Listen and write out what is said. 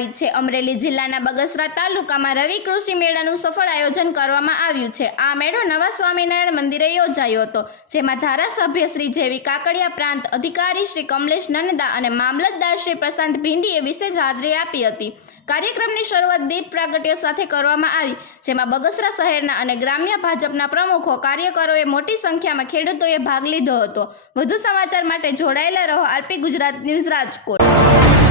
આવી છે। અમરેલી જિલ્લાના બગસરા તાલુકામાં રવિ કૃષિ મેળાનું સફળ આયોજન કરવામાં આવ્યું છે। આ મેળો નવા સ્વામિનારાયણ મંદિરે યોજાયો હતો, જેમાં ધારાસભ્ય શ્રી જેવી કાકડિયા, પ્રાંત અધિકારી શ્રી કમલેશ નંદા અને મામલતદાર શ્રી પ્રશાંત ભીંડીએ વિશેષ હાજરી આપી હતી। કાર્યક્રમની શરૂઆત દીપ પ્રાગટ્ય સાથે કરવામાં આવી, જેમાં બગસરા શહેરના અને ગ્રામ્ય ભાજપના પ્રમુખો, કાર્યકરોએ મોટી સંખ્યામાં ખેડૂતોએ ભાગ લીધો હતો। વધુ સમાચાર માટે જોડાયેલા રહો આરપી ગુજરાત ન્યૂઝ રાજકોટ।